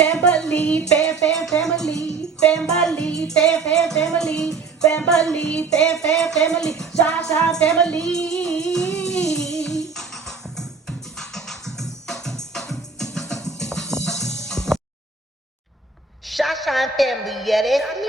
Family, family, family, family, family, ShaSha&Family. ShaSha&Family, yeah, that's me.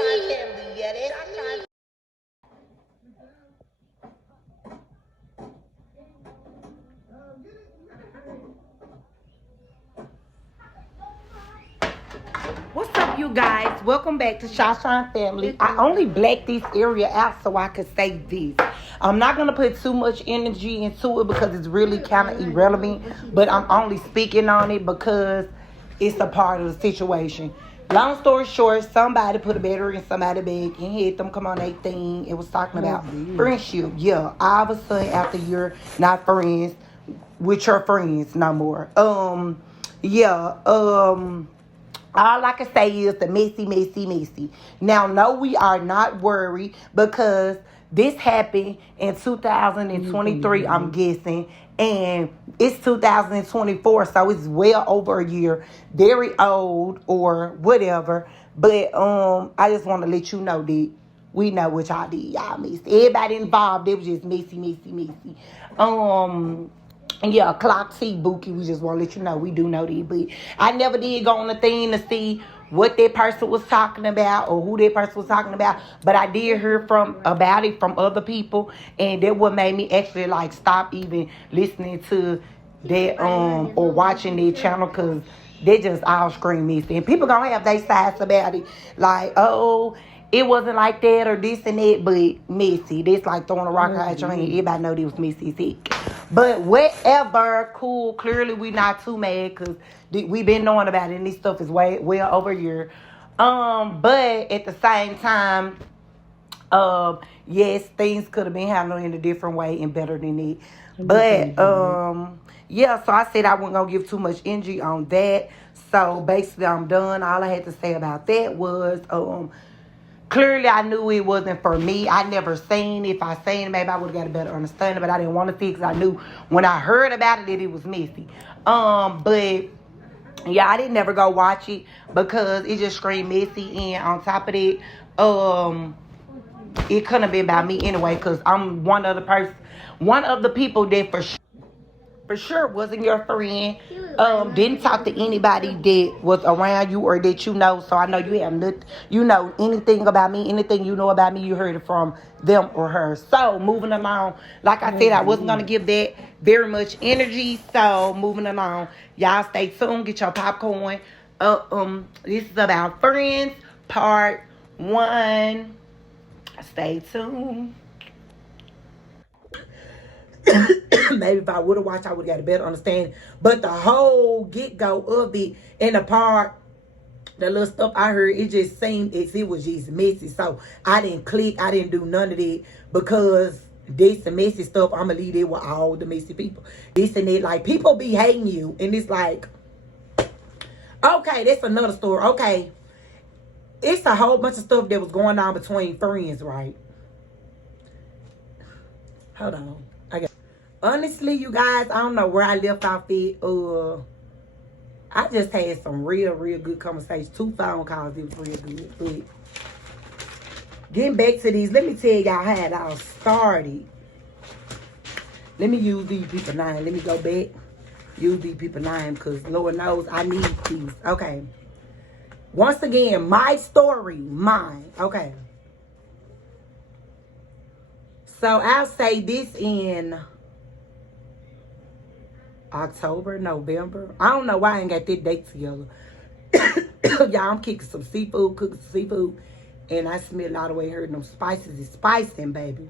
What's up, you guys? Welcome back to ShaSha&Family. I only blacked this area out so I could say this. I'm not going to put too much energy into it because it's really kind of irrelevant, but I'm only speaking on it because it's a part of the situation. Long story short, somebody put a battery in somebody's bag and had them come on their thing. It was talking about friendship. Yeah, all of a sudden after you're not friends with your friends no more. All I can say is the messy. Now, no, we are not worried because this happened in 2023, I'm guessing, and it's 2024, so it's well over a year, very old or whatever. But I just want to let you know that we know what y'all did. Y'all messy. Everybody involved, it was just messy. Yeah, clock T, Bookie, we just want to let you know we do know that. But I never did go on the thing to see what that person was talking about or who that person was talking about. But I did hear about it from other people. And that what made me actually like stop even listening to that or watching their channel, because they just all scream messy. And people gonna have their sides about it. Like, oh, it wasn't like that or this and that, but messy. That's like throwing a rock at your hand. Everybody know they was messy as heck. But whatever, cool. Clearly we not too mad because we been knowing about it and this stuff is well over a year. But at the same time, yes, things could have been handled in a different way and better than it. But yeah, so I said I wasn't gonna give too much energy on that. So basically I'm done. All I had to say about that was clearly, I knew it wasn't for me. I never seen it. If I seen it, maybe I would have got a better understanding. But I didn't want to see it because I knew when I heard about it that it was messy. But yeah, I didn't never go watch it because it just screamed messy. And on top of that, it couldn't have been about me anyway because I'm one of the people that for sure wasn't your friend. Didn't talk to anybody that was around you or that you know. So I know you have nothing, anything about me, anything you know about me, you heard it from them or her. So moving along, like I said, I wasn't gonna give that very much energy. So moving along, y'all stay tuned, get your popcorn. This is about friends, part 1. Stay tuned. Maybe if I would have watched, I would have got a better understanding. But the whole get-go of it and the little stuff I heard, it just seemed as it was just messy. So I didn't click. I didn't do none of that because this the messy stuff, I'm going to leave it with all the messy people. This and that. Like, people be hating you. And it's like, okay, that's another story. Okay. It's a whole bunch of stuff that was going on between friends, right? Hold on. Honestly, you guys, I don't know where I left off it. I just had some real good conversations. 2 phone calls, it was real good. But getting back to these, let me tell y'all how it all started. Let me use these people name. Let me go back. Use these people name because Lord knows I need these. Okay. Once again, my story, mine. Okay. So I'll say this in October, November. I don't know why I ain't got that date together. Y'all, I'm cooking some seafood. And I smell all the way here. Them spices is spicing, baby.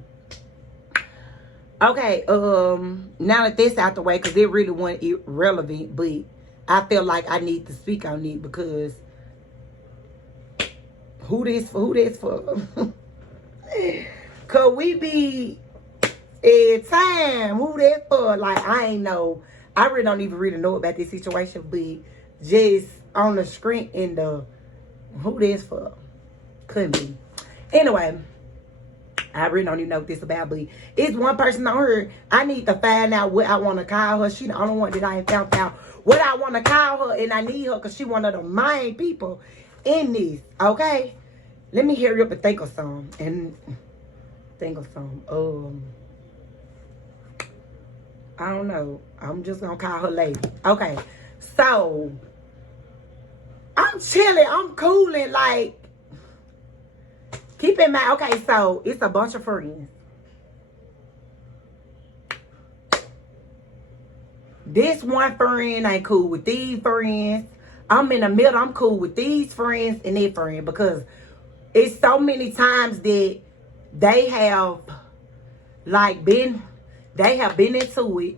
Okay, now that this out the way, because it really wasn't irrelevant, but I feel like I need to speak on it because who this for? Cause we be at time, who that for? Like, I really don't even really know about this situation, but just on the screen who this for? Couldn't be. Anyway, I really don't even know what this about, but it's one person on her. I need to find out what I want to call her. She the only one that I ain't found out what I want to call her, and I need her because she one of the main people in this, okay? Let me hurry up and think of some. I don't know. I'm just going to call her lady. Okay. So, I'm chilling. I'm cooling. Like, keep in mind. Okay, so, it's a bunch of friends. This one friend ain't cool with these friends. I'm in the middle. I'm cool with these friends and their friend. Because it's so many times that they have, like, been into it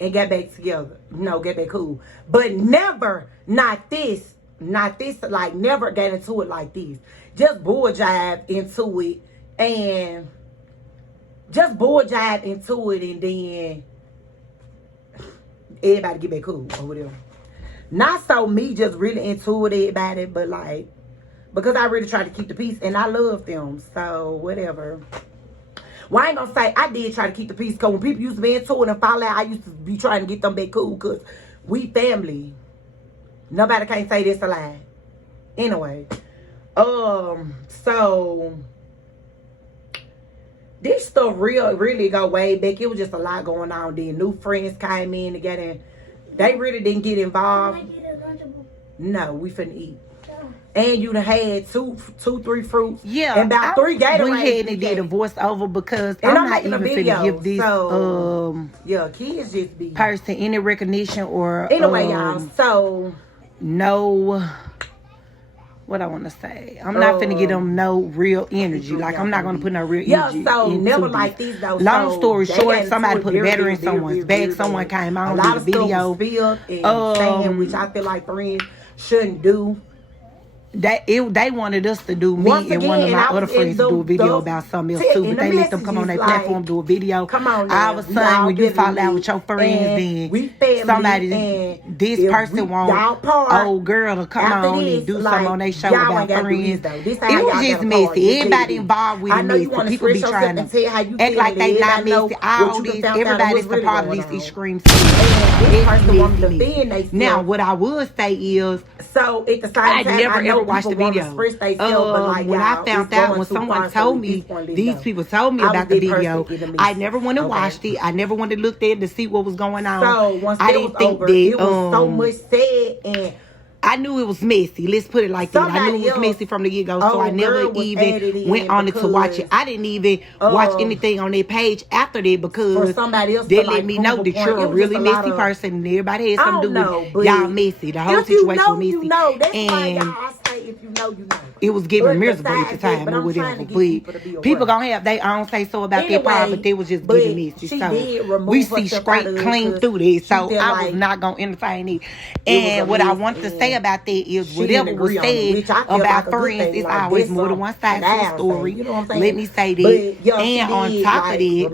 and got back together. Get back cool. But never, not this, like, never got into it like this. Just bull jive into it. And then everybody get back cool or whatever. Not so me just really into it, everybody, but like, because I really try to keep the peace and I love them. So, whatever. Well, I ain't gonna say I did try to keep the peace, because when people used to be into it and fall out, I used to be trying to get them back cool, because we family. Nobody can't say this a lie. Anyway. So this stuff really go way back. It was just a lot going on. Then new friends came in together. They really didn't get involved. No, we finna eat. And you done had two, 3 fruits. Yeah. And about 3 Gatorades. Went ahead and did a voiceover because I'm not even finna give this kids just be person any recognition or anyway, y'all. So no, what I want to say, I'm not finna give them no real energy. Like, I'm not gonna put no real energy. So never like these though. Long story short, somebody put a battery in someone's bag. Someone came on, did a video. Saying, which I feel like friends shouldn't do. They wanted us to do, me and one of my other friends to do a video about something else too, but they let them come on their platform, do a video. Come on, all of a sudden when you fall out with your friends, then somebody, this person want old girl to come on and do something on their show about friends. It was just messy. Everybody involved with it messy. People be trying to act like they not messy. All this, everybody's a part of this extreme scene. Now, what I would say is, so at the same time, I never watched the video. When I found out, when someone told me, these people told me about the video, I never went and watched it. I never went to look there to see what was going on. So once I didn't think that it was so much said, and I knew it was messy. Let's put it like that. I knew it was messy from the get-go, so I never even went on it to watch it. I didn't even watch anything on their page after that, because they let me know that you're a really messy person and everybody has something to do with y'all messy. The whole situation was messy. And if you know, you know. It was giving miserable at the time or whatever. But people gonna have their own say so about their part, but they was just giving messy. So we see straight clean through this. So I was not gonna entertain it. And what I want to say about that is, whatever was said about friends is always more than one side to the story. Let me say that. And on top of that,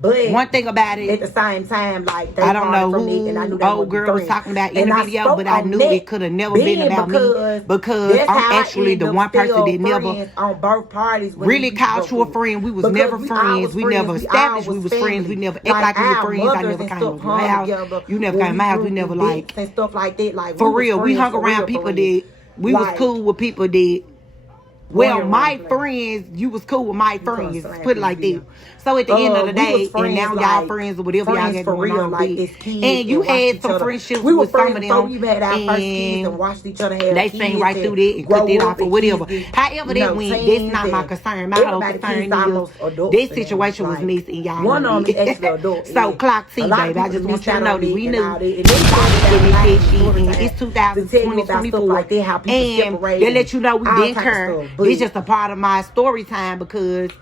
but one thing about it, at the same time, like, I don't know who old girl was talking about in the video, but I knew it could have never been about me, because I'm actually the one person that never on both parties really called you a friend. We was never friends. We never established we was friends. We never act like we were friends. I never came to my house. You never came to my house. We never like and stuff like that. Like, for real, we hung around people that we was cool with people that. Well, my friends, you was cool with my friends. Put it like that. So at the end of the day, and now y'all friends or whatever y'all got going on, and you had some friendships with some of them, and they sing right through that and cut that off or whatever. However that went, that's not my concern. My whole concern is this situation was messy and y'all know it. So clock T, baby. I just want you to know that we knew it's 2024, and they let you know we didn't care. It's just a part of my story time, because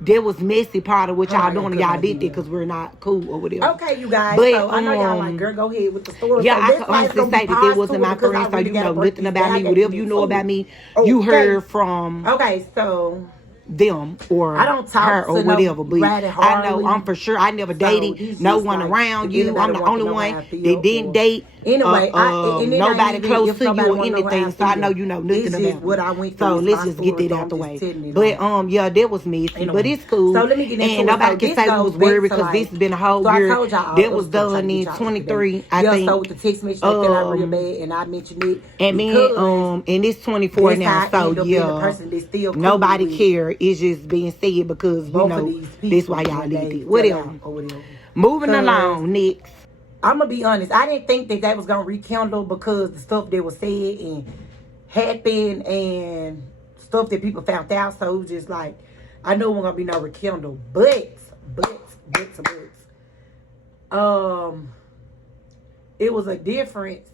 there was messy part of what y'all doing, and y'all did that because we're not cool or whatever. Okay, you guys. But so I know y'all like, girl, go ahead with the story. Yeah, so I can honestly say that there wasn't my friend, so you know nothing about me. Whatever you know about me, you heard from. Okay, so them or I don't talk her or to whatever, but I know Harley. I'm for sure I never dated no one around you. I'm the only one that didn't date anyway, nobody close to you or anything, so I know you know nothing about what me. I went So through. let's just get that out the way. But yeah, that was messy, but it's cool. So let me get into and nobody can say we was worried because this has been a whole year. That was done in 23, I think. So with the text message, they feel like real bad, and I mentioned it. And then and it's 24 now, so yeah, nobody care. It's just being said because you know that's why y'all did it. Whatever. Moving along, next. I'm gonna be honest. I didn't think that was gonna rekindle because the stuff that was said and happened and stuff that people found out. So it was just like, I know it wasn't gonna be no rekindle, but it was a difference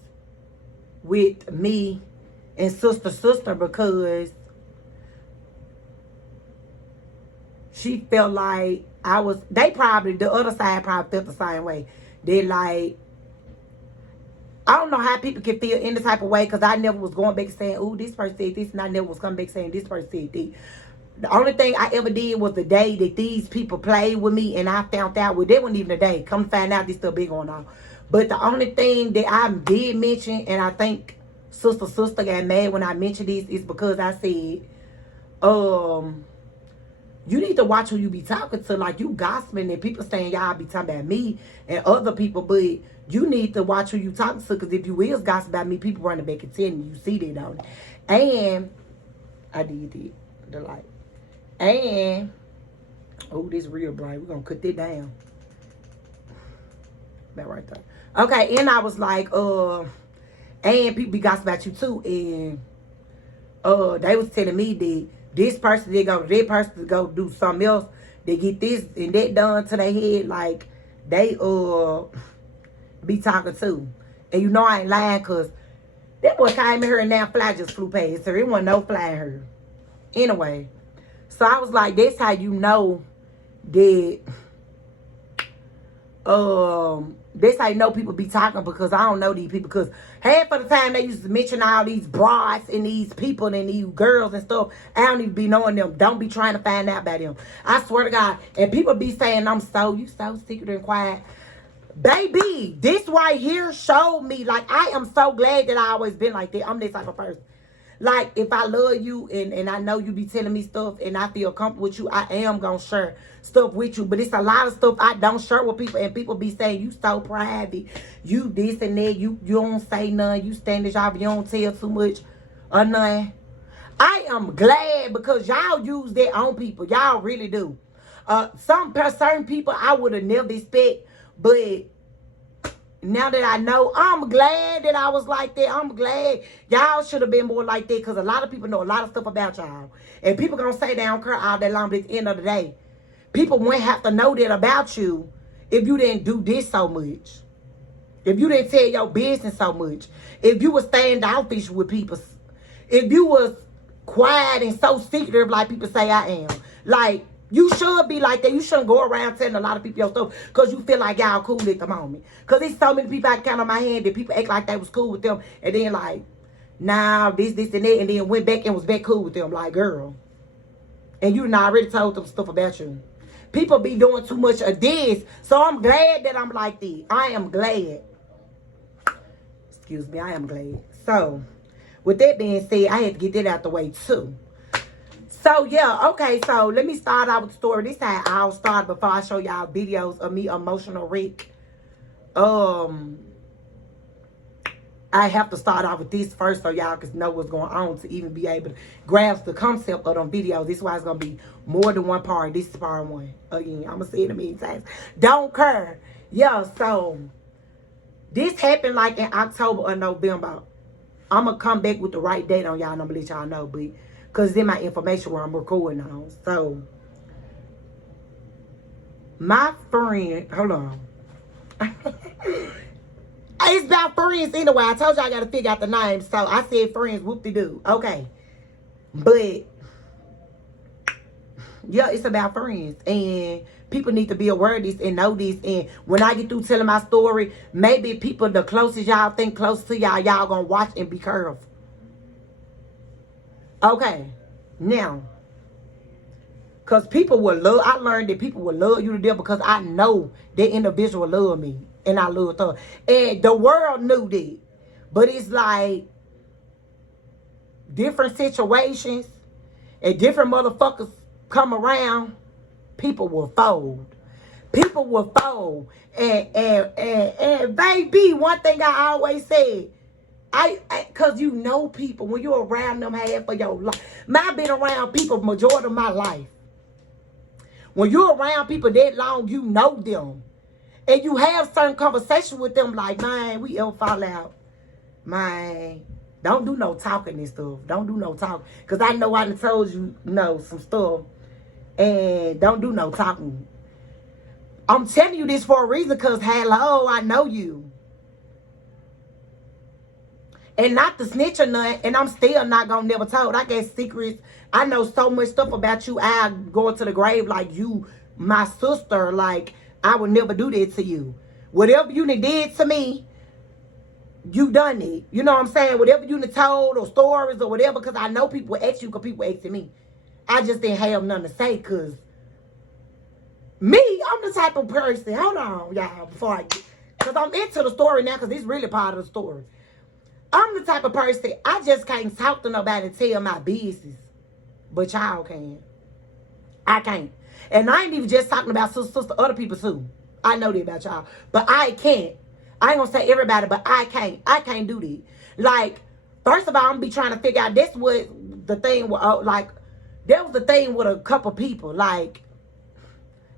with me and sister because she felt like the other side probably felt the same way. They like, I don't know how people can feel any type of way because I never was going back saying, "Ooh, this person said this," and I never was coming back saying this person said that. The only thing I ever did was the day that these people played with me and I found out, well, that wasn't even a day. Come find out this stuff been going on. But the only thing that I did mention, and I think sister got mad when I mentioned this, is because I said, you need to watch who you be talking to. Like, you gossiping and people saying y'all be talking about me and other people, but you need to watch who you talking to, because if you is gossip about me, people running back and telling you. You see that, don't it? And I did it. The light. And oh, this real bright. We're gonna cut that down. That right there. Okay, and I was like, and people be gossiping about you too, and they was telling me that this person they go to that person to go do something else. They get this and that done to their head, like they be talking too. And you know I ain't lying, cause that boy came in here and now fly just flew past her. It wasn't no fly in her. Anyway, so I was like, that's how you know that that's how you know people be talking, because I don't know these people, because half of the time they used to mention all these brides and these people and these girls and stuff. I don't even be knowing them. Don't be trying to find out about them. I swear to God. And people be saying you so secret and quiet. Baby, this right here showed me, like, I am so glad that I always been like that. I'm this type of person. Like, if I love you and I know you be telling me stuff and I feel comfortable with you, I am going to share stuff with you. But it's a lot of stuff I don't share with people. And people be saying, you so private. You this and that. You don't say nothing. You stand this off. You don't tell too much or nothing. I am glad, because y'all use that on people. Y'all really do. Certain people I would have never expect. But now that I know, I'm glad that I was like that. I'm glad. Y'all should have been more like that, because a lot of people know a lot of stuff about y'all. And people going to say they don't care all day long, but at the end of the day, people wouldn't have to know that about you if you didn't do this so much. If you didn't tell your business so much. If you was standoffish with people. If you was quiet and so secretive like people say I am. Like, you should be like that. You shouldn't go around telling a lot of people your stuff because you feel like y'all cool at the moment. Because there's so many people I can count on my hand that people act like they was cool with them. And then like, nah, this and that. And then went back and was back cool with them. Like, girl. And you done already told them stuff about you. People be doing too much of this. So I'm glad that I'm like this. I am glad. Excuse me. I am glad. So, with that being said, I had to get that out the way too. So, yeah, okay, so let me start out with the story. This how I'll start before I show y'all videos of me emotional wreck. I have to start out with this first so y'all can know what's going on to even be able to grasp the concept of them videos. This is why it's going to be more than one part. This is part one. Again, I'm going to say it a million times. Don't care. Yeah, so this happened like in October or November. I'm going to come back with the right date on y'all. I'm going to let y'all know, but because it's in my information where I'm recording on. So, my friend, hold on. It's about friends anyway. I told you I got to figure out the name. So, I said friends, whoop-de-doo. Okay. But, yeah, it's about friends. And people need to be aware of this and know this. And when I get through telling my story, maybe people the closest y'all think close to y'all going to watch and be careful. Okay, now, Because people will love, I learned that people will love you to death because I know that individual love me. And I loved her. And the world knew that. But it's like different situations and different motherfuckers come around, people will fold. People will fold. And baby, one thing I always said, cause you know people, when you're around them half of your life. I've been around people majority of my life. When you're around people that long, you know them. And you have certain conversations with them like, man, we ever fall out. Man, don't do no talking and stuff. Don't do no talking. Because I know I done told you, some stuff. And don't do no talking. I'm telling you this for a reason because, hello, I know you. And not to snitch or nothing, and I'm still not gonna never told. I got secrets. I know so much stuff about you. I go to the grave like you, my sister. Like, I would never do that to you. Whatever you did to me, you done it. You know what I'm saying? Whatever you told or stories or whatever, because I know people ask you because people asking me. I just didn't have nothing to say because me, I'm the type of person. Hold on, y'all, before I get, because I'm into the story now because it's really part of the story. I'm the type of person, I just can't talk to nobody and tell my business. But y'all can. I can't. And I ain't even just talking about sister, other people too. I know that about y'all. But I can't. I ain't gonna say everybody, but I can't. I can't do that. Like, first of all, I'm gonna be trying to figure out, this was the thing with, like, there was the thing with a couple people. Like,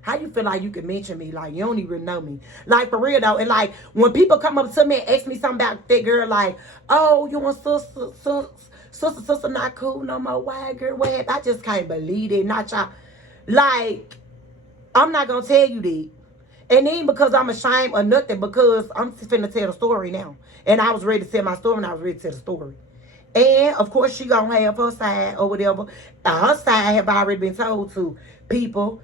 how you feel like you can mention me? Like, you don't even know me. Like, for real, though. And, like, when people come up to me and ask me something about that girl, like, oh, you want sister not cool no more? Why, girl? What? I just can't believe it. Not y'all. Like, I'm not going to tell you that. And then because I'm ashamed or nothing, because I'm finna tell the story now. And I was ready to tell my story and I was ready to tell the story. And, of course, she going to have her side or whatever. Her side have already been told to people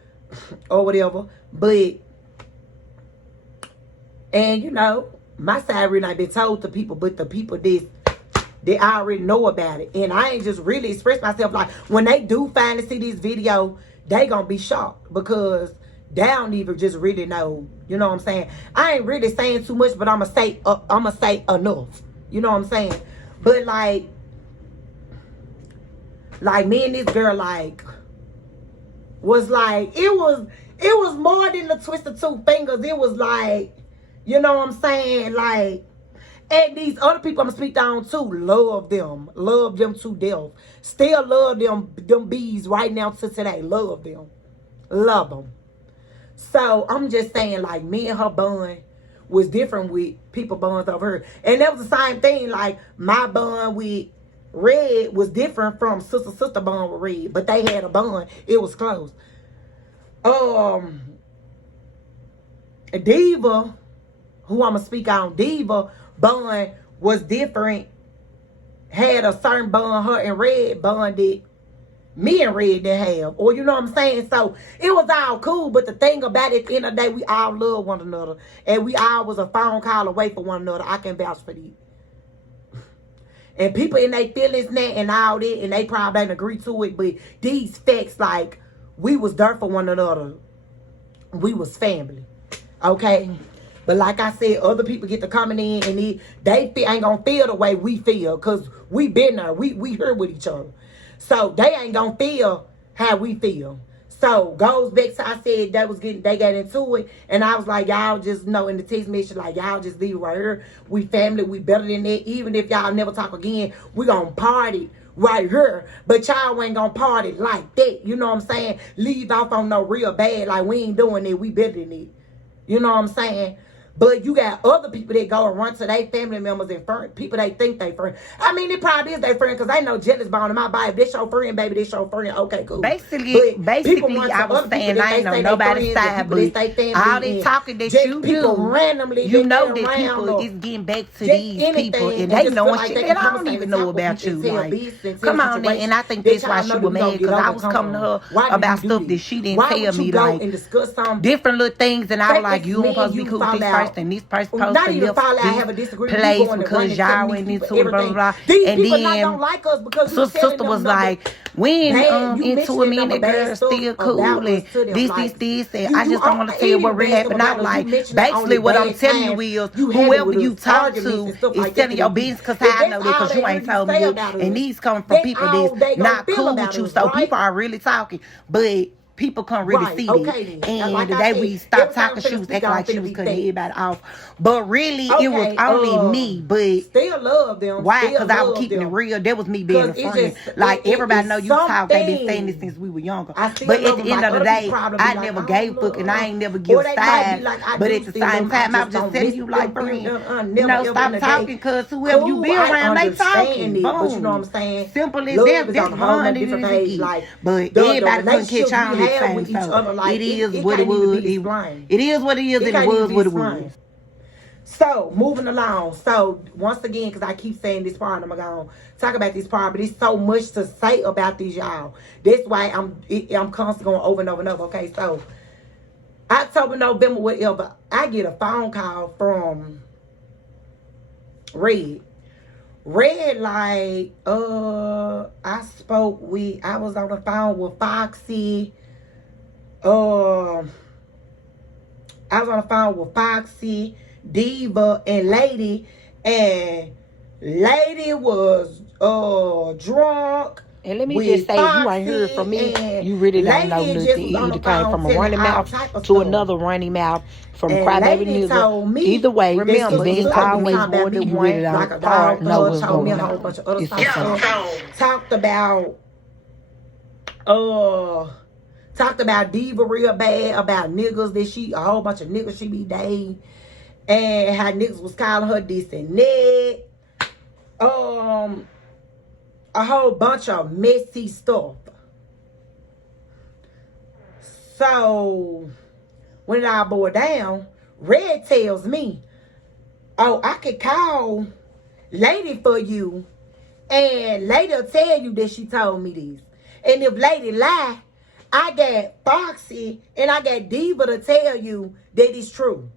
or whatever, but, and my side really not been told to people, but the people they already know about it, and I ain't just really express myself. Like, when they do finally see this video, they gonna be shocked because they don't even just really know. You know what I'm saying? I ain't really saying too much, but I'ma say enough. You know what I'm saying? But like me and this girl, like, was like, it was more than the twisted two fingers. It was like, you know what I'm saying? Like, and these other people I'm speaking down to, love them to death. Still love them bees right now to today. Love them. So I'm just saying, like, me and her bond was different with people bonds over her. And that was the same thing. Like, my bond with Red was different from sister bond with Red, but they had a bond. It was close. Diva, who I'ma speak on, Diva bond was different. Had a certain bond. Her and Red bonded. Me and Red didn't have, or you know what I'm saying. So it was all cool. But the thing about it, at the end of the day, we all love one another, and we all was a phone call away for one another. I can vouch for that. And people in their feelings now and all that, and they probably didn't agree to it, but these facts, like, we was there for one another. We was family. Okay? But like I said, other people get to coming in and they ain't gonna feel the way we feel, because we been there. We here with each other. So they ain't gonna feel how we feel. So goes back to, I said they got into it, and I was like, y'all just know in the text message, like, y'all just leave right here. We family, we better than that. Even if y'all never talk again, we gonna party right here. But y'all ain't gonna party like that. You know what I'm saying? Leave off on no real bad, like, we ain't doing it, we better than it. You know what I'm saying? But you got other people that go and run to their family members and friends, people they think they friend. I mean, it probably is their friend, because ain't no jealous bond in my Bible. This your friend, baby. This your friend. Okay, cool. Basically, I was saying I ain't on nobody's side, but all they talking that you do, randomly, you know that people is getting back to these people, and they knowing shit that I don't even know about you. Like, come on, man. And I think that's why she was mad, because I was coming to her about stuff that she didn't tell me, like different little things, and I was like, you don't supposed to be cool with this person and this person supposed not to even live fall out, have a disagreement. Place because y'all went into it, blah, blah, blah. These and people then, not don't like us because sister was like, when into a minute, girl, still cool, and this, and I just don't want to tell you what really happened. I was like, basically what I'm telling you is, whoever you talk to is telling your business, because I know that because you ain't told me that, and these coming from people that's not cool with you, so people are really talking, but people can't really see that. And the day we stopped talking, she was acting like she was cutting everybody off. But really, it was only me. But still love them. Why? Because I was keeping it real. That was me being a friend. Like, everybody know you talk. They've been saying this since we were younger. But at the end of the day, I never gave fuck and I ain't never give sides. But at the same time, I was just telling you, like, friend, stop talking, because whoever you be around, they talking. Boom. But you know what I'm saying? Simple as that. That's fun. But everybody couldn't catch on. With each other, like, it is what it was. It is what it is, and it was what it was. So, moving along. So, once again, because I keep saying this part, I'm going to talk about this part, but it's so much to say about these, y'all. That's why I'm constantly going over and over and over. Okay, so, October, November, whatever, I get a phone call from Red. Red, like, I was on the phone with Foxy. I was on the phone with Foxy, Diva, and Lady was drunk. And let me just say, if you ain't heard from me, you really don't know nothing. It either came from a running mouth to another running mouth, from crybaby nigga. Either way, remember, it's always more than you really don't know what's going on. Talked about Diva real bad, about niggas that a whole bunch of niggas she be dating, and how niggas was calling her this and that. A whole bunch of messy stuff. So, when it all boiled down, Red tells me, oh, I could call Lady for you, and Lady will tell you that she told me this. And if Lady lie, I got Foxy and I got Diva to tell you that it's true.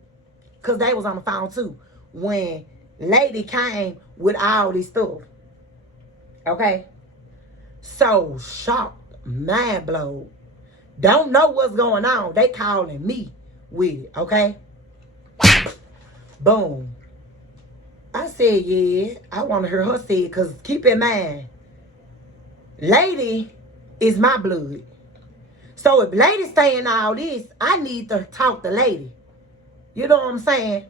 Because they was on the phone too when Lady came with all this stuff. Okay? So shocked, mind blown. Don't know what's going on. They calling me with it. Okay? Boom. I said, yeah, I want to hear her say it. Because keep in mind, Lady is my blood. So if Lady saying all this, I need to talk to Lady. You know what I'm saying?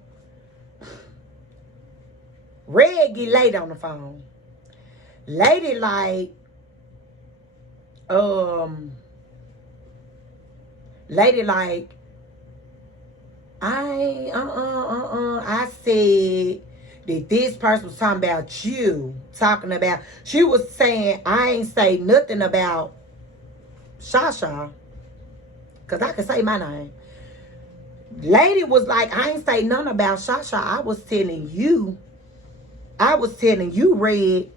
Red get Lady on the phone. Lady like, I said that this person was talking about you. She was saying I ain't say nothing about ShaSha, because I can say my name. Lady was like, I ain't say nothing about ShaSha. I was telling you, Red,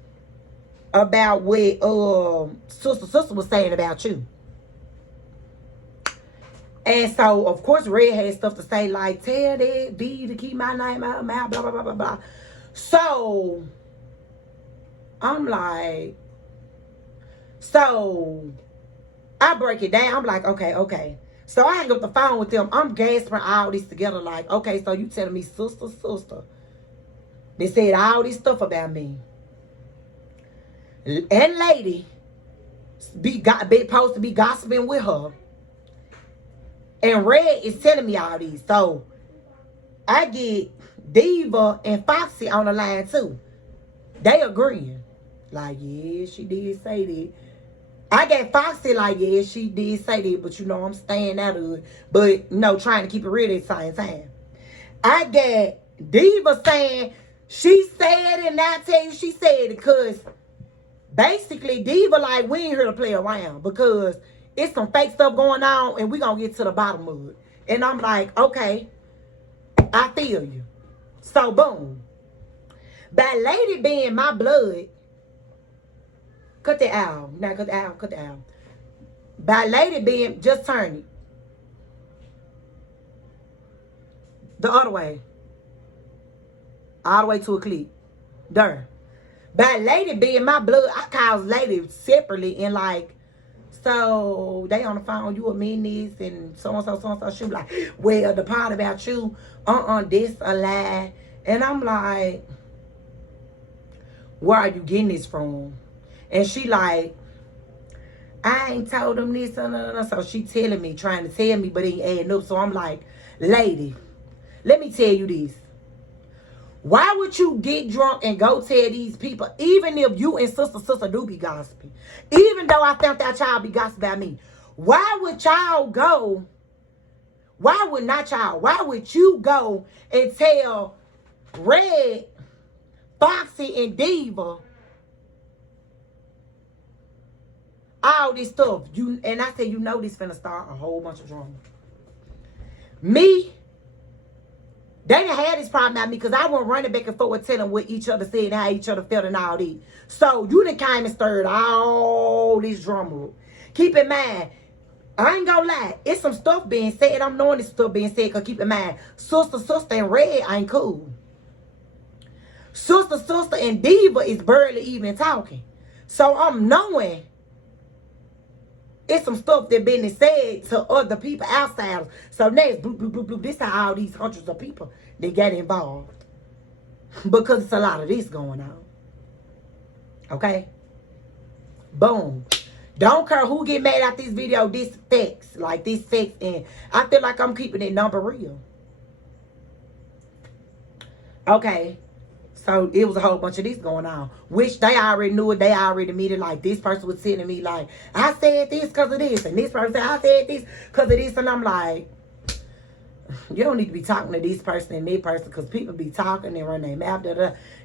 about what sister was saying about you. And so, of course, Red had stuff to say, like, tell that B to keep my name out of my mouth, blah, blah, blah, blah, blah. So, I'm like, I break it down. I'm like, okay. So I hang up the phone with them. I'm gasping all this together like, okay, so you telling me sister, they said all this stuff about me. And Lady be supposed to be gossiping with her. And Red is telling me all these. So I get Diva and Foxy on the line too. They agreeing. Like, yeah, she did say that. I got Foxy like, yeah, she did say that, but you know, I'm staying out of it. But, no, trying to keep it real at the same time. I got Diva saying, she said it, and I tell you she said it, because basically, Diva like, we ain't here to play around, because it's some fake stuff going on, and we gonna get to the bottom of it. And I'm like, okay, I feel you. So, boom. By Lady being my blood, cut the out. Now cut the out. By Lady being, just turn it. The other way. all the way to a click. Done. By lady being my blood, I called lady separately and like, so they on the phone, you a meanness and so. She be like, well, the part about you, this a lie. And I'm like, where are you getting this from? And she like, I ain't told them this. So she telling me, trying to tell me, but ain't adding up. So I'm like, lady, let me tell you this. Why would you get drunk and go tell these people, even if you and sister do be gossiping, even though I found out y'all be gossiping about me, why would y'all go, why would you go and tell Red, Foxy, and Diva all this stuff? And I said, you know this finna start a whole bunch of drama. Me, they done had this problem about me because I wasn't running back and forth telling what each other said and how each other felt and all this. So you done came and stirred all this drama up. Keep in mind, I ain't gonna lie, it's some stuff being said. I'm knowing this stuff being said because keep in mind, sister, and Red ain't cool. Sister, and Diva is barely even talking. So I'm knowing it's some stuff that been said to other people, outsiders. So next, bloop. This how all these hundreds of people they get involved. Because it's a lot of this going on. Okay? Boom. Don't care who get mad at this video, this facts. Like this facts. And I feel like I'm keeping that number real. Okay. So it was a whole bunch of this going on, which they already knew it. They already admitted, like, this person was telling me, like, I said this because of this. And this person said, I said this because of this. And I'm like, you don't need to be talking to this person and that person because people be talking and run their mouth.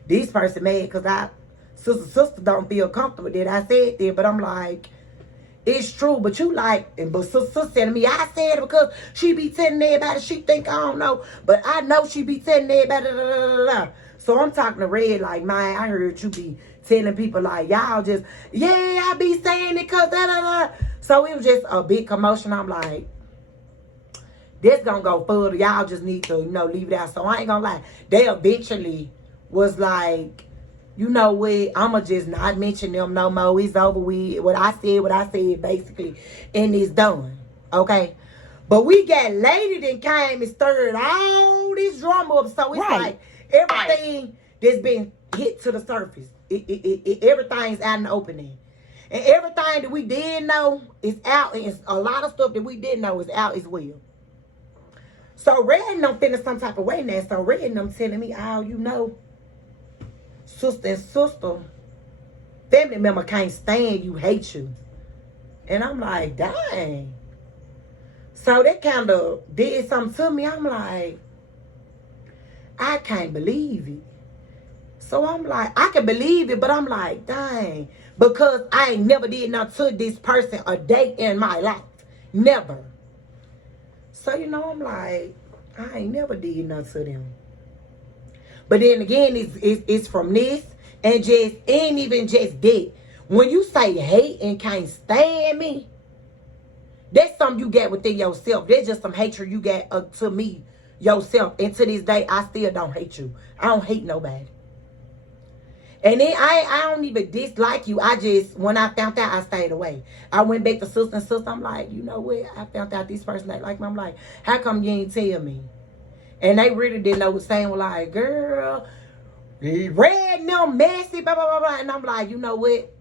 This person mad because sister don't feel comfortable that I said that. But I'm like, it's true. But you like, but sister telling me, I said it because she be telling everybody she think I don't know. But I know she be telling everybody. So I'm talking to Red like, man, I heard you be telling people like, y'all just, yeah, I be saying it because So it was just a big commotion. I'm like, this gonna go further. Y'all just need to, leave it out. So I ain't gonna lie. They eventually was like, you know what, I'ma just not mention them no more. It's over with. What I said basically, and it's done. Okay? But we got lady that came and stirred all this drama up. So it's like, everything that's been hit to the surface, everything's out in the opening. And everything that we did know is out. And a lot of stuff that we didn't know is out as well. So Red and them feeling some type of way now. So Red and them telling me, sister and sister, family member can't stand you, hate you. And I'm like, dang. So they kind of did something to me. I'm like, I can't believe it. So I'm like, I can believe it, but I'm like, dang. Because I ain't never did nothing to this person a day in my life. Never. So, I'm like, I ain't never did nothing to them. But then again, it's from this and just ain't even just that. When you say hate and can't stand me, that's something you get within yourself. That's just some hatred you get to me, yourself. And to this day, I still don't hate you. I don't hate nobody. And then I don't even dislike you. I just, when I found out, I stayed away. I went back to sister and sister. I'm like, you know what? I found out this person like me. I'm like, how come you ain't tell me? And they really didn't know what saying. Was like, girl, Red and them messy, blah, blah, blah, blah. And I'm like, you know what?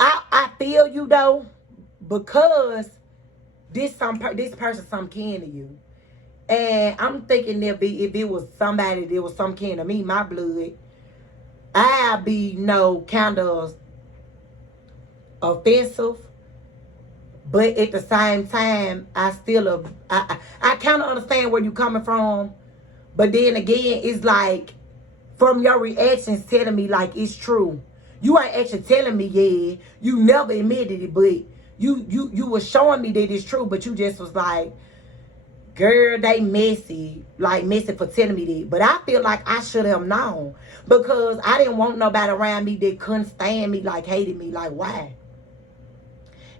I feel you, though, because this person some kin to you. And I'm thinking if it was somebody that was some kin to me, my blood, I'd be, kind of offensive. But at the same time, I kind of understand where you're coming from. But then again, it's like, from your reactions telling me like it's true. You ain't actually telling me, yeah, you never admitted it, but you were showing me that it's true, but you just was like, girl, they messy for telling me that. But I feel like I should have known, because I didn't want nobody around me that couldn't stand me, like hated me, like why?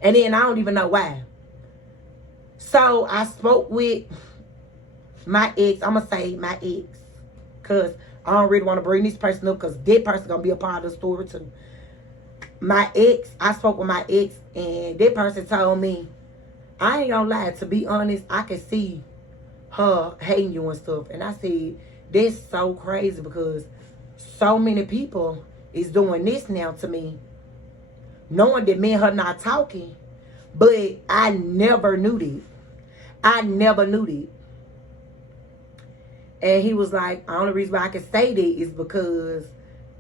And then I don't even know why. So I spoke with my ex. I'm going to say my ex, because I don't really want to bring this person up because that person going to be a part of the story too. My ex, I spoke with my ex, and that person told me, I ain't gonna lie, to be honest, I can see her hating you and stuff. And I said, that's so crazy because so many people is doing this now to me, knowing that me and her not talking, but I never knew that. I never knew that. And he was like, the only reason why I can say that is because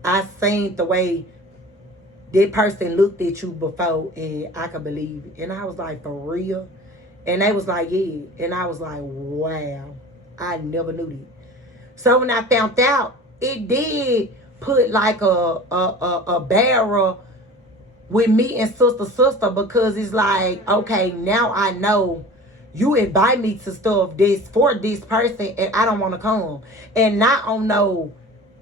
I seen the way that person looked at you before, and I could believe it. And I was like, for real? And they was like, yeah. And I was like, wow. I never knew that. So when I found out, it did put like a barrier with me and sister, because it's like, okay, now I know you invite me to stuff this for this person and I don't want to come. And not on no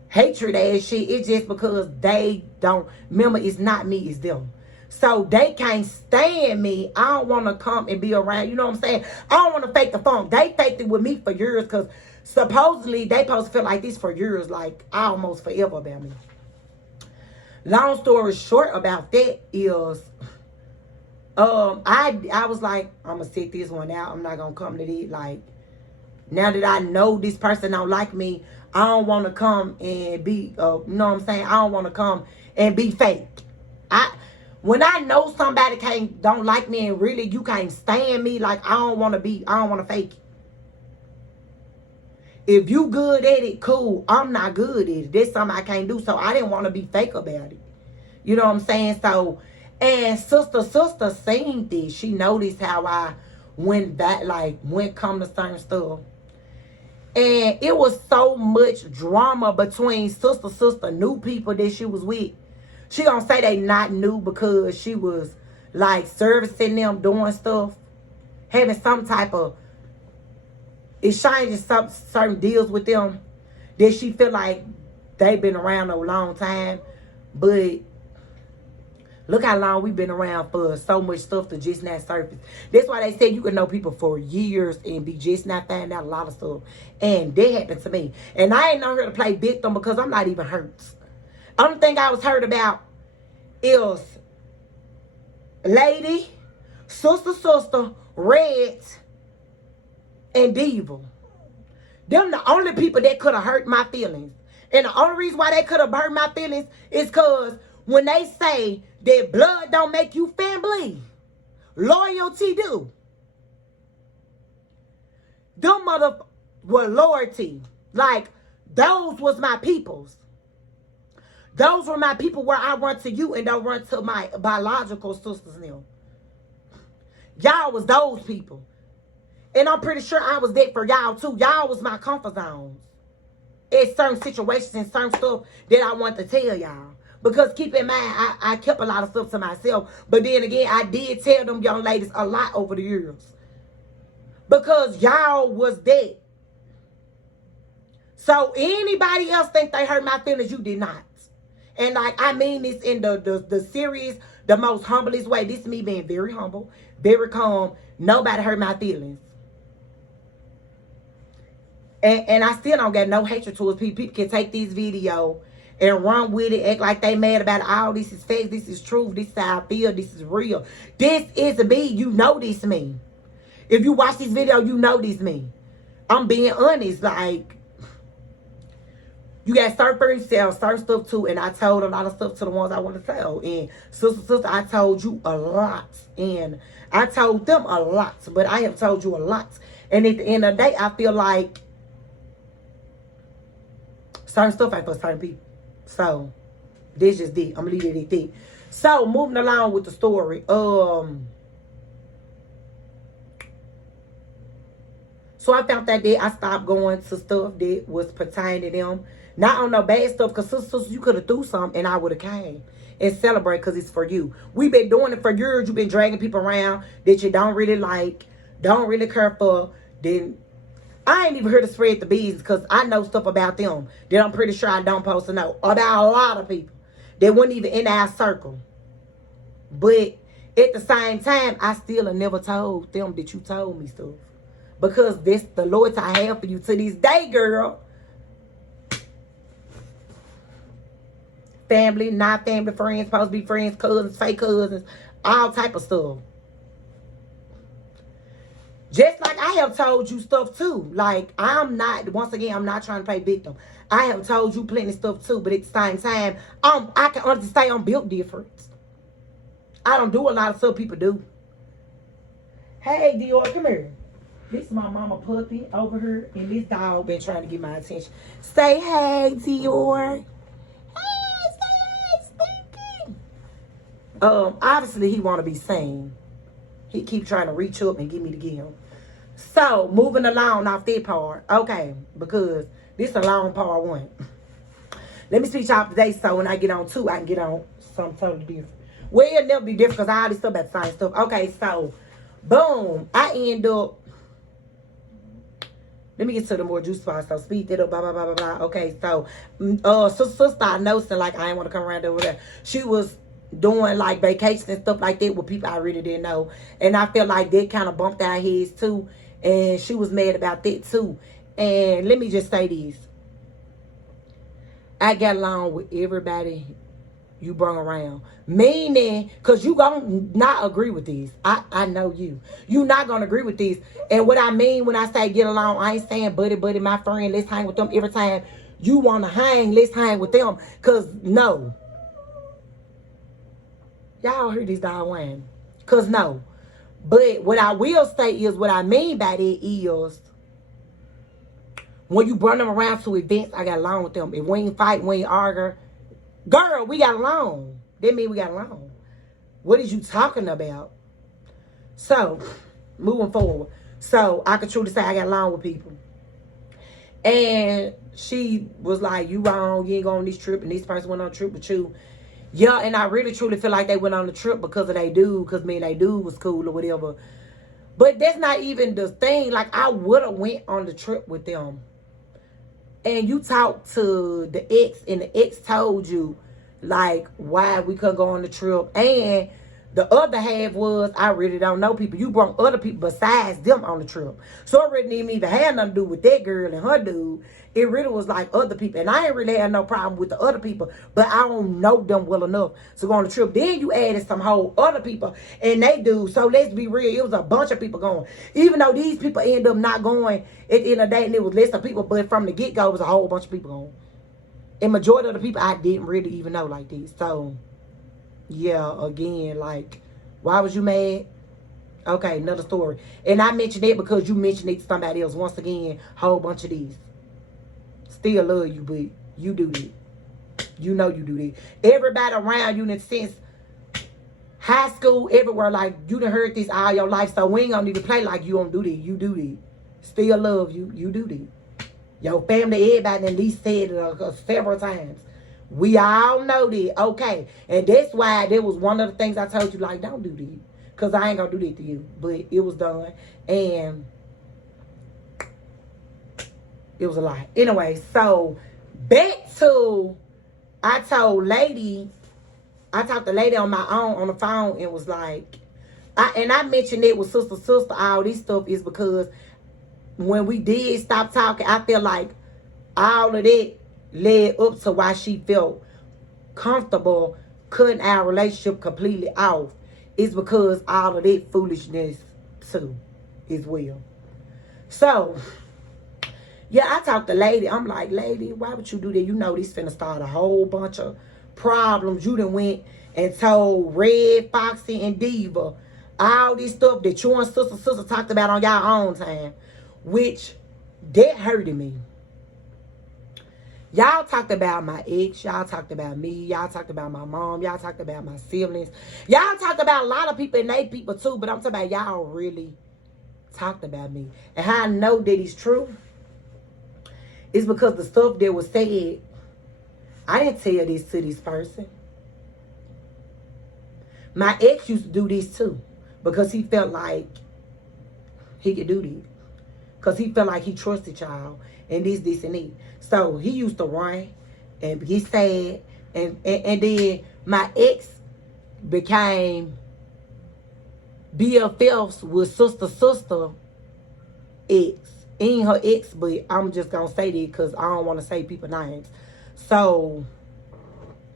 hatred ass shit. It's just because they don't, remember, it's not me, it's them. So they can't stand me. I don't want to come and be around. You know what I'm saying? I don't want to fake the funk. They faked it with me for years because supposedly they supposed to feel like this for years, like almost forever about me. Long story short about that is, I was like, I'm gonna sit this one out. I'm not gonna come to it. Like, now that I know this person don't like me, I don't want to come and be, you know what I'm saying? I don't want to come and be fake. When I know somebody don't like me and really you can't stand me, like I don't want to fake it. If you good at it, cool. I'm not good at it. That's something I can't do. So I didn't want to be fake about it. You know what I'm saying? So, and sister seen this. She noticed how I went back, like went come to certain stuff. And it was so much drama between sister, new people that she was with. She gonna say they not new because she was like servicing them, doing stuff, having some type of exchanging some certain deals with them that she feel like they've been around a long time. But look how long we've been around for so much stuff to just not surface. That's why they said you can know people for years and be just not finding out a lot of stuff. And that happened to me. And I ain't know her to play victim because I'm not even hurt. Only thing I was hurt about is Lady, Sister, Red, and Devil. Them the only people that could have hurt my feelings. And the only reason why they could have hurt my feelings is because when they say that blood don't make you family, loyalty do. Them mother were loyalty. Like, those was my peoples. Those were my people where I run to you and don't run to my biological sisters now. Y'all was those people. And I'm pretty sure I was that for y'all too. Y'all was my comfort zones. In certain situations and certain stuff that I want to tell y'all. Because keep in mind, I kept a lot of stuff to myself. But then again, I did tell them young ladies a lot over the years. Because y'all was that. So anybody else think they hurt my feelings, you did not. And like, I mean this in the serious, the most humblest way. This is me being very humble, very calm. Nobody hurt my feelings. And I still don't got no hatred towards people. People can take this video and run with it, act like they mad about it. Oh, this is fake, this is truth, this is how I feel, this is real. This is me. You know this me. If you watch this video, you know this me. I'm being honest. Like, you got certain friends tell certain stuff too, and I told a lot of stuff to the ones I want to tell. And sister, I told you a lot. And I told them a lot, but I have told you a lot. And at the end of the day, I feel like certain stuff ain't for certain people. So, this just it. I'm going to leave it at that. So, moving along with the story. So, I found that day I stopped going to stuff that was pertaining to them. Not on no bad stuff, because sisters, you could have threw something and I would have came and celebrate because it's for you. We've been doing it for years. You've been dragging people around that you don't really like, don't really care for. Then I ain't even here to spread the business because I know stuff about them that I'm pretty sure I don't supposed to know about a lot of people that weren't even in our circle. But at the same time, I still have never told them that you told me stuff. Because that's the loyalty I have for you to this day, girl. family, not family, friends, supposed to be friends, cousins, fake cousins, all type of stuff. Just like I have told you stuff too. Like, I'm not trying to play victim. I have told you plenty of stuff too, but at the same time, I can honestly say I'm built different. I don't do a lot of stuff people do. Hey, Dior, come here. This is my mama puppy over here, and this dog been trying to get my attention. Say hey, Dior. Hey, say hey, Stinky. Obviously he want to be seen. He keep trying to reach up and get me to get him. So, moving along off that part. Okay, because this is a long part one. Let me switch off today so when I get on two, I can get on something totally different. Well, it'll never be different because I already stuff about the same stuff. Okay, so, boom. I end up. Let me get to the more juice part. So, speed that up, blah, blah, blah, blah, blah. Okay, so, sister started noticing, like, I ain't want to come around over there. She was doing like vacations and stuff like that with people I really didn't know, and I felt like that kind of bumped our heads too, and she was mad about that too. And let me just say this, I got along with everybody you brought around, meaning because you gonna not agree with this. I know you not gonna agree with this. And what I mean when I say get along, I ain't saying buddy my friend, let's hang with them every time you want to hang, let's hang with them, because no. Y'all heard this dog whine. Because no. But what I will say is, what I mean by that is, when you bring them around to events, I got along with them. If we ain't fight, we ain't argue, girl, we got along. That mean we got along. What is you talking about? So, moving forward. So, I can truly say I got along with people. And she was like, you wrong, you ain't going on this trip, and this person went on a trip with you. Yeah, and I really truly feel like they went on the trip because of they dude, because me and they dude was cool or whatever. But that's not even the thing. Like, I would have went on the trip with them. And you talked to the ex, and the ex told you, like, why we couldn't go on the trip. And the other half was, I really don't know people. You brought other people besides them on the trip. So it really didn't even have nothing to do with that girl and her dude. It really was like other people. And I ain't really had no problem with the other people, but I don't know them well enough to go on the trip. Then you added some whole other people, and they do. So let's be real. It was a bunch of people going. Even though these people end up not going at the end of the day, and it was less of people, but from the get-go, it was a whole bunch of people going. And majority of the people I didn't really even know like this. So, yeah, again, like, why was you mad? Okay, another story. And I mentioned that because you mentioned it to somebody else. Once again, whole bunch of these. Still love you, but you do that. You know you do that. Everybody around you, in a sense, high school, everywhere, like, you done heard this all your life, so we ain't gonna need to play like you don't do that. You do that. Still love you. You do that. Your family, everybody at least said it several times. We all know that. Okay. And that's why that was one of the things I told you, like, don't do that. Because I ain't gonna do that to you. But it was done. And it was a lot. Anyway, so back to, I talked to lady on my own on the phone, and was like, I mentioned it with sister, all this stuff is because when we did stop talking, I feel like all of that led up to why she felt comfortable cutting our relationship completely off. Is because all of that foolishness too as well. So, yeah, I talked to lady. I'm like, lady, why would you do that? You know this finna start a whole bunch of problems. You done went and told Red, Foxy, and Diva all this stuff that you and sister talked about on y'all own time. Which, that hurted me. Y'all talked about my ex. Y'all talked about me. Y'all talked about my mom. Y'all talked about my siblings. Y'all talked about a lot of people and they people too. But I'm talking about y'all really talked about me. And how I know that it's true is because the stuff that was said, I didn't tell this to this person. My ex used to do this too. Because he felt like he could do this. Because he felt like he trusted y'all. And this, and that. So he used to run and get sad. And then my ex became BFFs with sister ex. Ain't her ex, but I'm just going to say that because I don't want to say people's names. So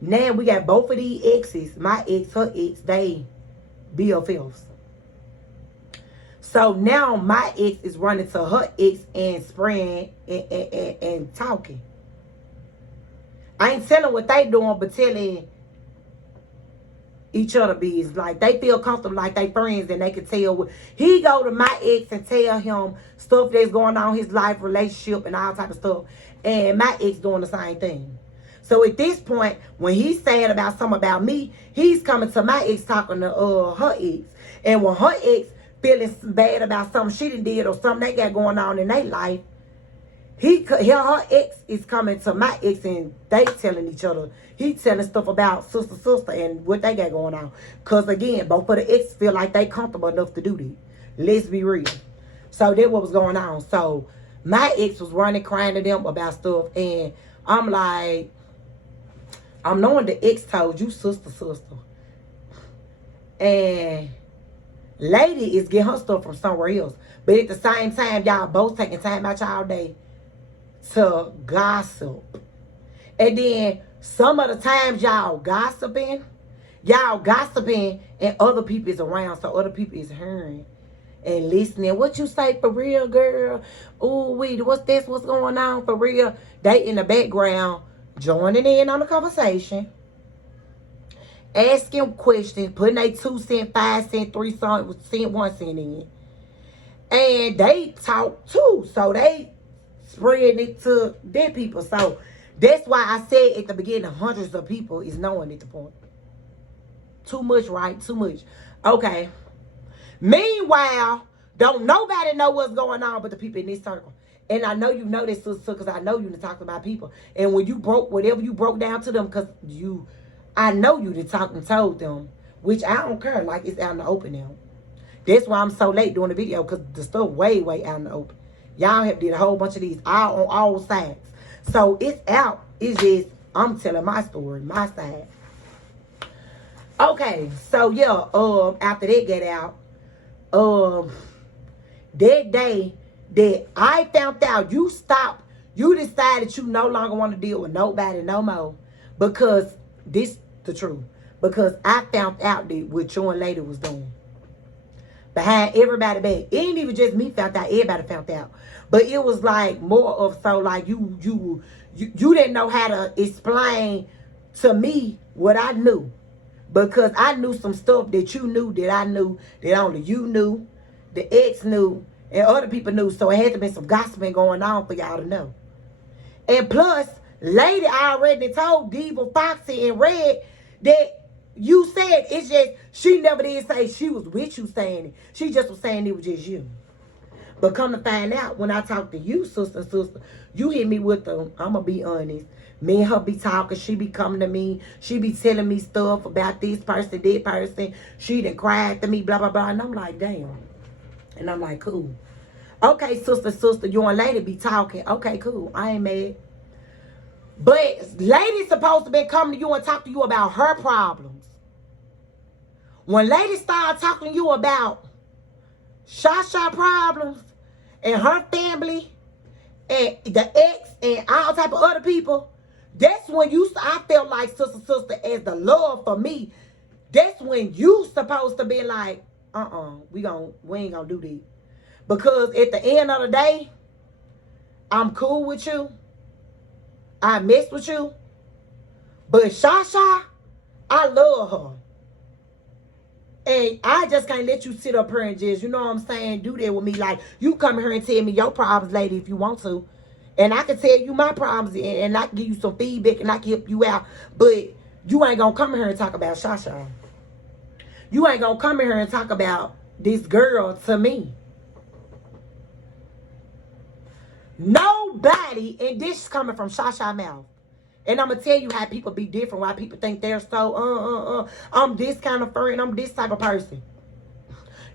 Now we got both of these exes. My ex, her ex, they BFFs. So now my ex is running to her ex and spraying and talking. I ain't telling what they doing, but telling each other business. Like, they feel comfortable like they friends, and they can tell. He go to my ex and tell him stuff that's going on in his life, relationship, and all type of stuff. And my ex doing the same thing. So at this point, when he's saying about something about me, he's coming to my ex talking to her ex. And when her ex feeling bad about something she done did or something they got going on in their life, her ex is coming to my ex and they telling each other. He telling stuff about sister and what they got going on. Because again, both of the ex feel like they comfortable enough to do that. Let's be real. So that's what was going on. So my ex was running, crying to them about stuff. And I'm like, I'm knowing the ex told you sister. And lady is getting her stuff from somewhere else. But at the same time, y'all both taking time out y'all day to gossip. And then some of the times y'all gossiping and other people is around, so other people is hearing and listening. What you say for real, girl? Ooh, what's this? What's going on for real? They in the background joining in on the conversation, asking questions, putting a 2 cent, 5 cent, 3 cent, 1 cent in. And they talk too. So they spreading it to their people. So that's why I said at the beginning, hundreds of people is knowing at the point. Too much, right? Too much. Okay. Meanwhile, don't nobody know what's going on but the people in this circle. And I know you know this, sister, because I know you done talked about people. And when you broke, whatever you broke down to them, because I know you done talked and told them, which I don't care. Like, it's out in the open now. That's why I'm so late doing the video, because the stuff way out in the open. Y'all have did a whole bunch of these all on all sides. So it's out. It's just, I'm telling my story, my side. Okay, so yeah, after that get out, that day that I found out you decided you no longer want to deal with nobody no more. Because this the truth. Because I found out that what your lady was doing. Behind everybody back. It ain't even just me found out, everybody found out. But it was like more of so like you didn't know how to explain to me what I knew. Because I knew some stuff that you knew, that I knew, that only you knew, the ex knew, and other people knew. So it had to be some gossiping going on for y'all to know. And plus, lady already told Diva, Foxy, and Red that you said it's just, she never did say she was with you saying it. She just was saying it was just you. But come to find out, when I talk to you, sister, you hit me with the, I'm going to be honest. Me and her be talking. She be coming to me. She be telling me stuff about this person, that person. She done cried to me, blah, blah, blah. And I'm like, damn. And I'm like, cool. Okay, sister, you and lady be talking. Okay, cool. I ain't mad. But lady's supposed to be coming to you and talk to you about her problems. When lady started talking to you about ShaSha problems and her family and the ex and all type of other people, that's when I felt like sister, as the love for me, that's when you supposed to be like, we ain't gonna do that. Because at the end of the day, I'm cool with you. I mess with you. But ShaSha, I love her. And I just can't let you sit up here and just, you know what I'm saying, do that with me. Like, you come here and tell me your problems, lady, if you want to. And I can tell you my problems and I can give you some feedback and I can help you out. But you ain't going to come here and talk about ShaSha. You ain't going to come here and talk about this girl to me. Nobody, and this is coming from ShaSha mouth. And I'm going to tell you how people be different, why people think they're so, I'm this kind of friend, I'm this type of person.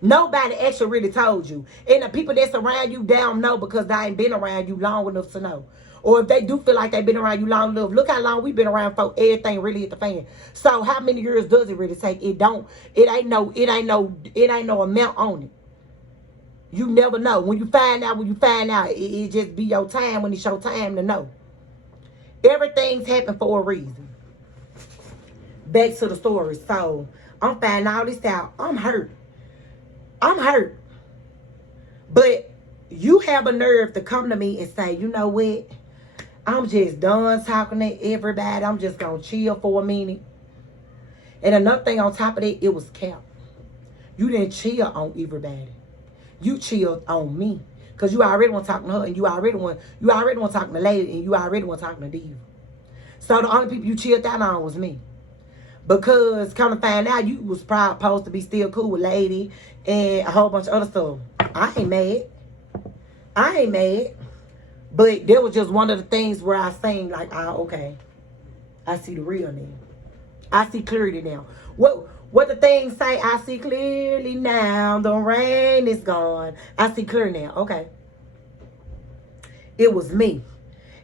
Nobody actually really told you. And the people that's around you, they don't know because they ain't been around you long enough to know. Or if they do feel like they've been around you long enough, look how long we've been around for everything really hit the fan. So how many years does it really take? It ain't no amount on it. You never know. When you find out, it just be your time when it's your time to know. Everything's happened for a reason. back to the story. So I'm finding all this out. I'm hurt. But you have a nerve to come to me and say, you know what? I'm just done talking to everybody. I'm just going to chill for a minute. And another thing on top of that, it was cap. You didn't chill on everybody. You chilled on me. Because you already want to talk to her, and you already want to talk to the lady, and you already want to talk to Diva. So the only people you chilled out on was me. Because come to find out, you was probably supposed to be still cool with lady and a whole bunch of other stuff. I ain't mad. But there was just one of the things where I sang like, oh, okay. I see the real now. I see clearly now. What the things say, I see clearly now. The rain is gone. I see clear now. Okay. It was me.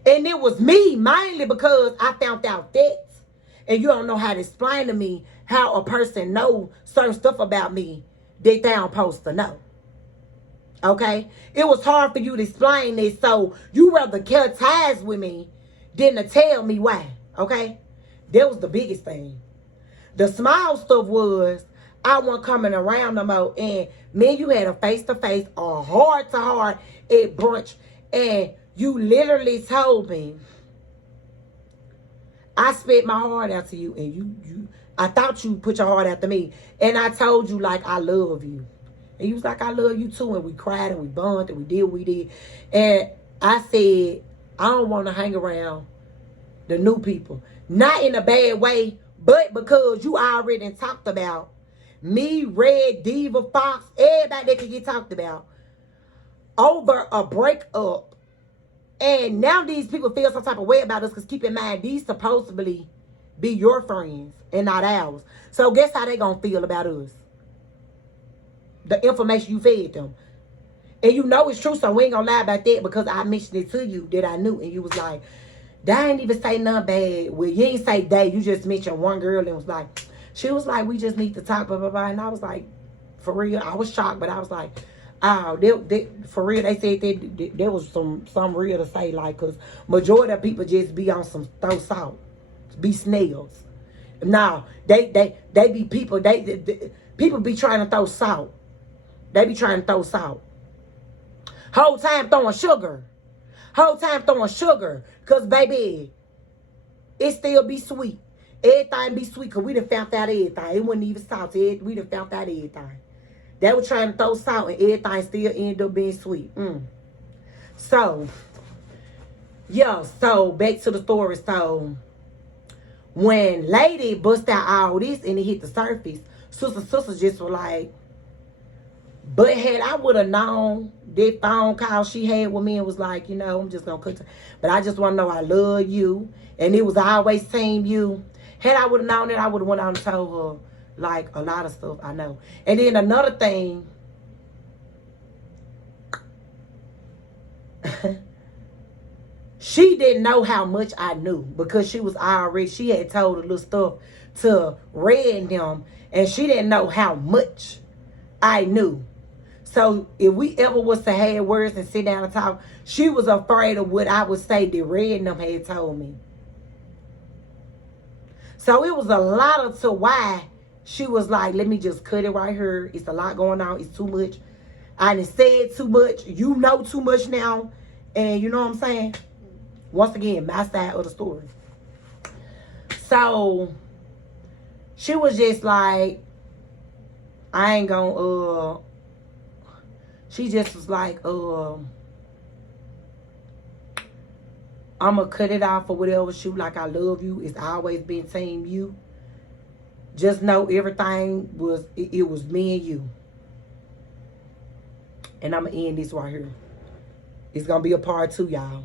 And it was me mainly because I found out that. And you don't know how to explain to me how a person knows certain stuff about me that they don't supposed to know. Okay? It was hard for you to explain this, so you rather cut ties with me than to tell me why. Okay? That was the biggest thing. The small stuff was I wasn't coming around no more. And me and you had a face-to-face or heart-to-heart at brunch. And you literally told me, I spit my heart out to you. And I thought you put your heart out to me. And I told you, like, I love you. And you was like, I love you too. And we cried and we bonded and we did what we did. And I said, I don't want to hang around the new people. Not in a bad way, but because you already talked about me, Red, Diva, Fox, everybody that could get talked about over a breakup. And now these people feel some type of way about us because keep in mind, these supposedly be your friends and not ours. So guess how they gonna feel about us? The information you fed them. And you know it's true, so we ain't gonna lie about that because I mentioned it to you that I knew. And you was like, they ain't even say nothing bad. Well, you ain't say they. You just mentioned one girl and was like, she was like, we just need to talk, blah, blah, blah. And I was like, for real, I was shocked, but I was like, oh, for real, they said that there was some real to say, like, because majority of people just be on some throw salt, be snails. Now, they be people, people be trying to throw salt. They be trying to throw salt. Whole time throwing sugar. Because, baby, it still be sweet. Everything be sweet because we done found out everything. It wasn't even salty. We done found out everything. They were trying to throw salt and everything still ended up being sweet. So, yeah, so back to the story. So, when Lady bust out all this and it hit the surface, sister just were like, but had I would have known that phone call she had with me and was like, you know, I'm just going to cut. But I just want to know I love you. And it was always team you. Had I would have known that, I would have went out and told her, like, a lot of stuff I know. And then another thing. She didn't know how much I knew. Because she had told a little stuff to Red and them. And she didn't know how much I knew. So if we ever was to have words and sit down and talk, she was afraid of what I would say that Red and them had told me. So it was a lot of to why she was like, let me just cut it right here. It's a lot going on. It's too much. I done said too much. You know too much now. And you know what I'm saying? Once again, my side of the story. So she was just like, I ain't gonna, she just was like, I'm gonna cut it off or whatever. Shoot, like, I love you. It's always been team you. Just know everything was, it was me and you. And I'm gonna end this right here. It's gonna be a part 2, y'all.